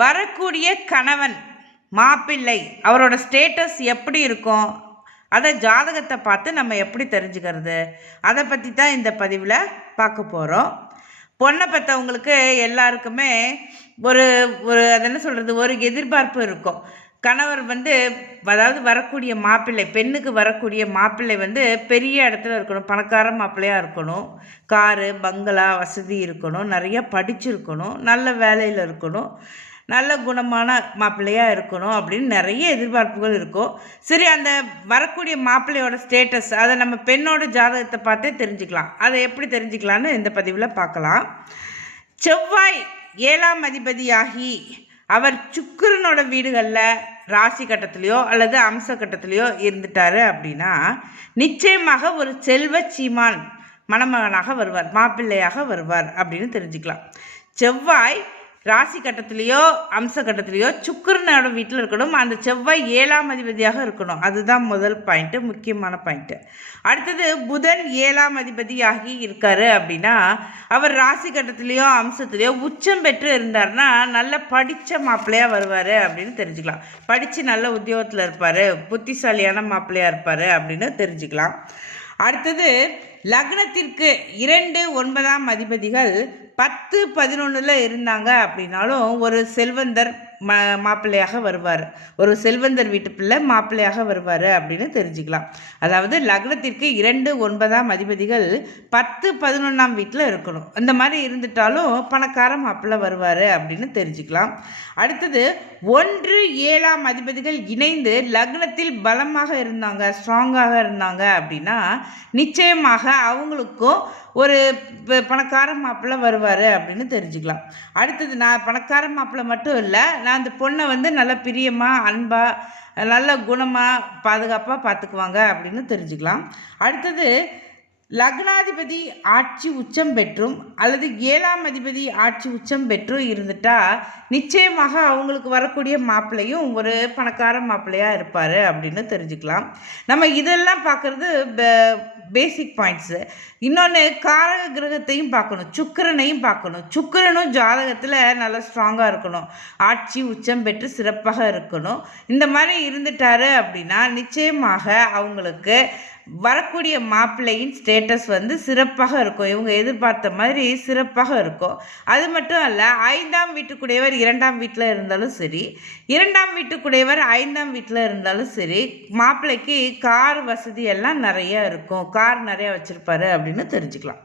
வரக்கூடிய கணவன் மாப்பிள்ளை அவரோட ஸ்டேட்டஸ் எப்படி இருக்கும்? அதை ஜாதகத்தை பார்த்து நம்ம எப்படி தெரிஞ்சுக்கிறது? அதை பற்றி தான் இந்த பதிவில் பார்க்க போகிறோம் பொண்ணை பெற்றவங்களுக்கு எல்லாருக்குமே ஒரு ஒரு அது என்ன சொல்கிறது ஒரு எதிர்பார்ப்பு இருக்கும். கணவர் வந்து அதாவது வரக்கூடிய மாப்பிள்ளை பெண்ணுக்கு வரக்கூடிய மாப்பிள்ளை வந்து பெரிய இடத்துல இருக்கணும். பணக்கார மாப்பிள்ளையாக இருக்கணும். காரு பங்களா வசதி இருக்கணும். நிறையா படிச்சிருக்கணும். நல்ல வேலையில் இருக்கணும். நல்ல குணமான மாப்பிள்ளையாக இருக்கணும் அப்படின்னு நிறைய எதிர்பார்ப்புகள் இருக்கும். சரி அந்த வரக்கூடிய மாப்பிள்ளையோட ஸ்டேட்டஸ் அதை நம்ம பெண்ணோட ஜாதகத்தை பார்த்தே தெரிஞ்சுக்கலாம். அதை எப்படி தெரிஞ்சுக்கலான்னு இந்த பதிவில் பார்க்கலாம். செவ்வாய் ஏழாம் அதிபதியாகி அவர் சுக்கிரனோட வீடுகளில் ராசி கட்டத்துலேயோ அல்லது அம்ச கட்டத்துலேயோ இருந்துட்டாரு அப்படின்னா நிச்சயமாக ஒரு செல்வ சீமான் மணமகனாக வருவார் மாப்பிள்ளையாக வருவார் அப்படின்னு தெரிஞ்சுக்கலாம். செவ்வாய் ராசி கட்டத்திலேயோ அம்ச கட்டத்திலேயோ சுக்கரனோட வீட்டில் இருக்கணும். அந்த செவ்வாய் ஏழாம் அதிபதியாக இருக்கணும். அதுதான் முதல் பாயிண்ட்டு முக்கியமான பாயிண்ட்டு அடுத்தது புதன் ஏழாம் அதிபதியாகி இருக்கார் அப்படின்னா அவர் ராசி கட்டத்திலேயோ அம்சத்துலேயோ உச்சம் பெற்று இருந்தார்னா நல்ல படித்த மாப்பிள்ளையாக வருவார் அப்படின்னு தெரிஞ்சுக்கலாம். படித்து நல்ல உத்தியோகத்தில் இருப்பார். புத்திசாலியான மாப்பிள்ளையாக இருப்பார் அப்படின்னு தெரிஞ்சுக்கலாம். அடுத்தது லக்னத்திற்கு இரண்டு ஒன்பதாம் அதிபதிகள் பத்து பதினொன்றில் இருந்தாங்க அப்படின்னாலும் ஒரு செல்வந்தர் ம மாப்பிள்ளையாக வருவார். ஒரு செல்வந்தர் வீட்டு பிள்ளை மாப்பிள்ளையாக வருவார் அப்படின்னு தெரிஞ்சுக்கலாம். அதாவது லக்னத்திற்கு இரண்டு ஒன்பதாம் அதிபதிகள் பத்து பதினொன்றாம் வீட்டில் இருக்கணும். இந்த மாதிரி இருந்துட்டாலும் பணக்கார மாப்பிள்ளை வருவார் அப்படின்னு தெரிஞ்சுக்கலாம். அடுத்தது ஒன்று ஏழாம் அதிபதிகள் இணைந்து லக்னத்தில் பலமாக இருந்தாங்க ஸ்ட்ராங்காக இருந்தாங்க அப்படின்னா நிச்சயமாக அவங்களுக்கும் ஒரு பணக்கார மாப்பிள்ளை வருவார் அப்படின்னு தெரிஞ்சுக்கலாம். அடுத்தது நான் பணக்கார மாப்பிள்ளை மட்டும் இல்லை நான் அந்த பொண்ணை வந்து நல்ல பிரியமாக அன்பாக நல்ல குணமாக பாதுகாப்பாக பார்த்துக்குவாங்க அப்படின்னு தெரிஞ்சுக்கலாம். அடுத்தது லக்னாதிபதி ஆட்சி உச்சம் பெற்றும் அல்லது ஏழாம் அதிபதி ஆட்சி உச்சம் பெற்றும் இருந்துட்டா நிச்சயமாக அவங்களுக்கு வரக்கூடிய மாப்பிள்ளையும் ஒரு பணக்கார மாப்பிள்ளையாக இருப்பார் அப்படின்னு தெரிஞ்சுக்கலாம். நம்ம இதெல்லாம் பார்க்குறது பேசிக் பாயிண்ட்ஸு இன்னொன்று காரக கிரகத்தையும் பார்க்கணும் சுக்கரனையும் பார்க்கணும். சுக்கரனும் ஜாதகத்தில் நல்லா ஸ்ட்ராங்காக இருக்கணும். ஆட்சி உச்சம் பெற்று சிறப்பாக இருக்கணும். இந்த மாதிரி இருந்துட்டாரு அப்படின்னா நிச்சயமாக அவங்களுக்கு வரக்கூடிய மாப்பிள்ளையின் ஸ்டேட்டஸ் வந்து சிறப்பாக இருக்கும். இவங்க எதிர்பார்த்த மாதிரி சிறப்பாக இருக்கும். அது மட்டும் அல்ல ஐந்தாம் வீட்டுக்குடையவர் இரண்டாம் வீட்டில் இருந்தாலும் சரி இரண்டாம் வீட்டுக்குடையவர் ஐந்தாம் வீட்டில் இருந்தாலும் சரி மாப்பிள்ளைக்கு கார் வசதி எல்லாம் நிறைய இருக்கும். கார் நிறையா வச்சுருப்பாரு அப்படின்னு தெரிஞ்சுக்கலாம்.